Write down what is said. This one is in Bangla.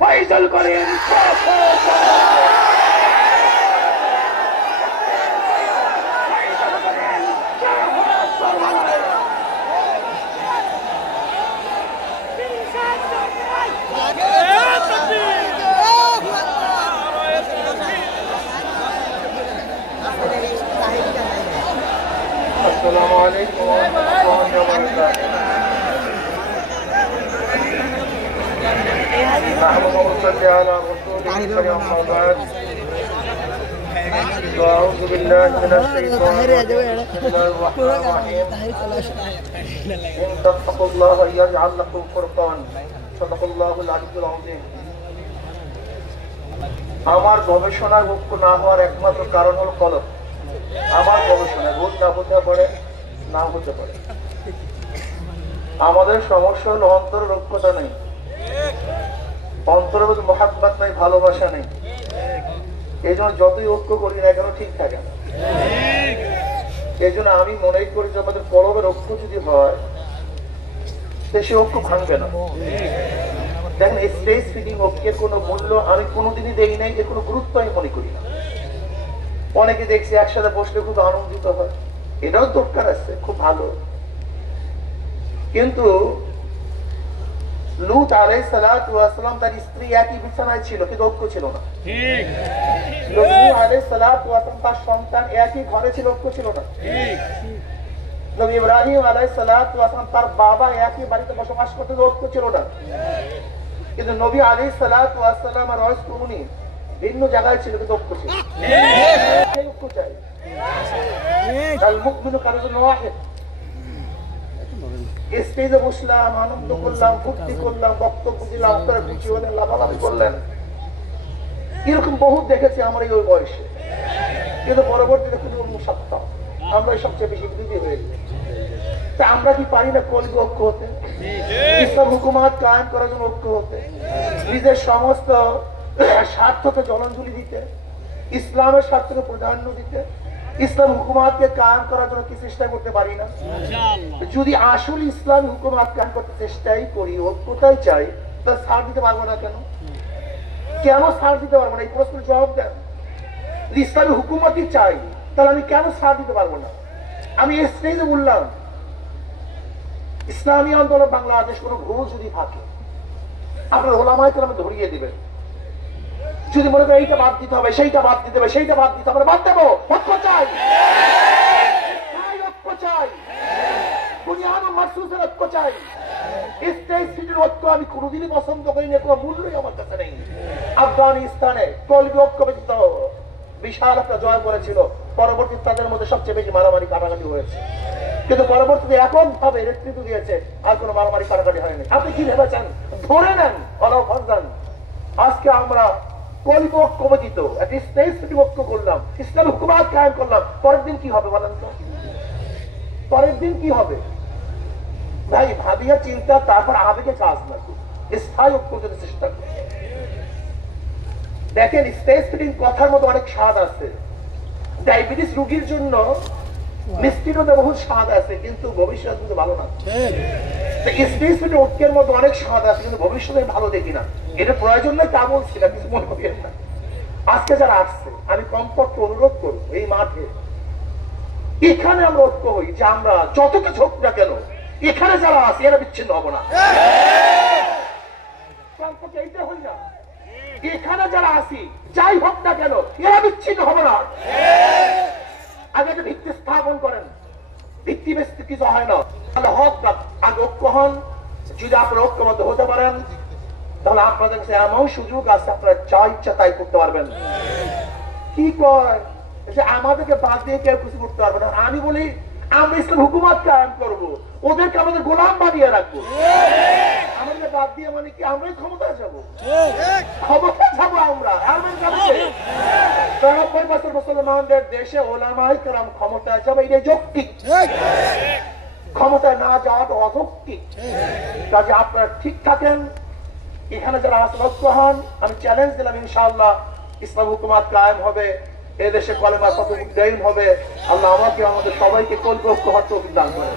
ফয়সাল করেন। আসসালামু আলাইকুম ওয়া রাহমাতুল্লাহি ওয়া বারাকাতুহু। نحمده ونصلي على رسوله الكريم أما بعد وأعوذ بالله من الشيطان الرجيم بسم الله الرحمن الرحيم إن تتقوا الله يجعل لكم فرقانا صدق الله العلي العظيم। আমার গবেষণার মুক্ত না হওয়ার একমাত্র কারণ হল কলম। আমার গবেষণা ভুল না হতে পারে, না হতে পারে। আমাদের সমস্যা হলো অন্তরের ঐক্যতা নেই, অন্তরের মধ্যে মহাব্বত নাই, ভালোবাসা নেই। এই জন্য যতই ঐক্য করি না কেন ঠিক থাকে না। এই জন্য আমি মনে করি যে আমাদের পরবের ঐক্য যদি হয় সে ঐক্য ভাঙবে না। দেখেন স্টেজ ফিটিং ঐক্যের কোনো মূল্য আমি কোনোদিনই দেই নাই, এর কোনো গুরুত্ব আমি মনে করি না। অনেকে দেখছি একসাথে বসলে খুব আনন্দিত হয়, এটাও দরকার আছে, খুব ভালো। কিন্তু লূত আলাইহিস সালাতু ওয়াস সালাম তার স্ত্রী একই বিছানায় ছিল, কিন্তু ঐক্য ছিল না। ঠিক। নূহ আলাইহিস সালাতু ওয়াস সালাম তার সন্তান একই ঘরে ছিল, ঐক্য ছিল না। ঠিক। নবী ইব্রাহিম আলাইহিস সালাতু ওয়াস সালাম তার বাবা একই বাড়িতে বসবাস করতেন, ঐক্য ছিল না। কিন্তু নবী আলাইহিস সালাতু ওয়াস সালাম আর রাসূলুনি ভিন্ন জায়গায় ছিল, কিন্তু ঐক্য ছিল। ঠিক। ঐক্য চাই। ঠিক। আল মুমিনু কারজুন ওয়াহিদ। স্টেজে বসলাম, আনন্দ করলাম, ফুর্তি করলাম, বক্তব্য দিলাম, আপনারা খুশি হলেন, লাফালাফি করলেন, এরকম বহুত দেখেছি আমার এই বয়সে। কিন্তু পরবর্তীতে খুবই অনুসত্ত আমরা সবচেয়ে বেশি বিরোধী হয়ে গেছি। তা আমরা কি পারি না কলবি ঐক্য হতে, ইসলাম হুকুমাত কায়েম করার জন্য ঐক্য হতে, নিজের সমস্ত স্বার্থকে জলাঞ্জলি দিতে, ইসলামের স্বার্থকে প্রাধান্য দিতে, ইসলাম হুকুমাতকে কায়েম করার জন্য কি চেষ্টা করতে পারি না? যদি আসল ইসলামী হুকুমাত কায়েম করতে চেষ্টাই করি, ঐক্যতাই চাই, তা ছাড় দিতে পারবো না কেন? কেন ছাড় দিতে পারবো না? এই প্রশ্নের জবাব দেন। ইসলামী হুকুমতই চাই, তাহলে আমি কেন ছাড় দিতে পারবো না? আমি স্টেজে বললাম ইসলামী আন্দোলন বাংলাদেশ কোনো ভুল যদি থাকে আপনার ওলামায়ে কেরাম ধরিয়ে দিবেন। যদি মনে করেন এইটা বাদ দিতে হবে, সেইটা বাদ দিতে হবে, সেইটা বাদ দিতে হবে, বাদ দেবো। ঐক্য চাই, ঐক্য চাই, বুনিয়াদুল মারসুসের ঐক্য চাই। স্টেজ সিটির ঐক্য আমি কোনোদিনই পছন্দ করি না, কোনো মূল্যই আমার কাছে নেই। আফগানিস্তানে কলবি ঐক্য ব্যতীত বিশাল একটা জয় করেছিল, পরবর্তীতে তাদের মধ্যে সবচেয়ে বেশি মারামারি কাটাকাটি হয়েছে। কিন্তু পরবর্তীতে এখন ভাবে নেতৃত্ব দিয়েছে, আর কোনো মারামারি কাটাকাটি হয়নি। আপনি কি ভেবেছেন? ধরে নেন অলাও ফারজান। আজকে আমরা কলবি ঐক্য ব্যতীত একটা স্টেজ সিটি ঐক্য করলাম, ইসলামী হুকুমাত কায়েম করলাম, পরের দিন কি হবে বলেন তো? পরের দিন কি হবে? ভাই ভাবিয়া চিন্তা, তারপর আবেগে কাজ না, স্থায়ী ঐক্য করতে চেষ্টা করি। দেখেন স্টেজ ফিটিং কথার মধ্যে অনেক স্বাদ আছে। ডায়াবেটিস রোগীর জন্য মিষ্টির মধ্যে বহু স্বাদ আছে, কিন্তু ভবিষ্যৎ কিন্তু ভালো না। স্টেজ ফিটিং ঐক্যের মধ্যে অনেক স্বাদ আছে, কিন্তু ভবিষ্যতে ভালো দেখি না। এটা প্রয়োজন নয় তা বলছি না, কিছু মনে করেন না। আজকে যারা আসছে আমি কমপক্ষে অনুরোধ করবো এই মাঠে এখানে আমরা ঐক্য হই, যে আমরা যত কিছু হোক না কেন এখানে যারা আছে এরা বিচ্ছিন্ন হবো না। কমপক্ষে এইটা হই না, এখানে যারা আছি যাই হোক না কেন এরা বিচ্ছিন্ন হবে না। আগে একটা ভিত্তি স্থাপন করেন, ভিত্তি বেশি কিছু হয় না। তাহলে হক আগে ঐক্য হন। যদি আপনারা ঐক্যবদ্ধ হতে পারেন তাহলে আপনাদের কাছে এমন সুযোগ আছে, আপনারা যা ইচ্ছা তাই করতে পারবেন। কি কয় যে আমাদেরকে বাদ দিয়ে কেউ কিছু করতে পারবে না। আমি বলি আমরা ইসলাম হুকুমাত কায়েম করবো, ওদেরকে আমাদের গোলাম বানিয়ে রাখবো। আমাদের বাদ দিয়ে মানে কি আমরাই ক্ষমতায় যাবো? ক্ষমতায় যাবো আমরা। মুসলমানদের দেশে ওলামায়ে কেরাম ক্ষমতায় যাবে, এটা যৌক্তিক। ক্ষমতায় না যাওয়াটা অযৌক্তিক। কাজে আপনারা ঠিক থাকেন, এখানে যারা ঐক্য হন। আমি চ্যালেঞ্জ দিলাম ইনশাআল্লাহ ইসলাম হুকুমাত কায়েম হবে, এদেশে কলেমা ততদিন দায়ীম হবে। আল্লাহ আমাকে আমাদের সবাইকে কলবি ঐক্য হওয়ার তৌফিক দান করেন।